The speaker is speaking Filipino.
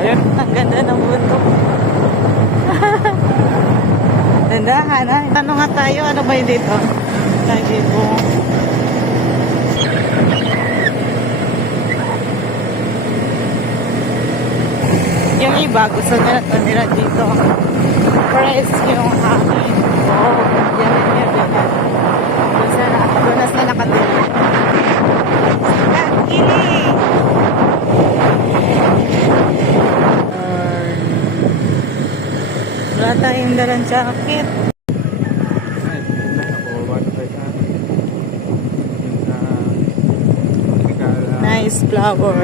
Ayun. Ang ganda ng bundok. Dandahan ha. Ano nga tayo? Ano ba yun dito? Lagi po. Yung iba gusto nila tumira dito. Press yung hangin. Oo. Yan. Doon na sila nakatulog. Kili! Wala tayong dalang jacket. Nice flower.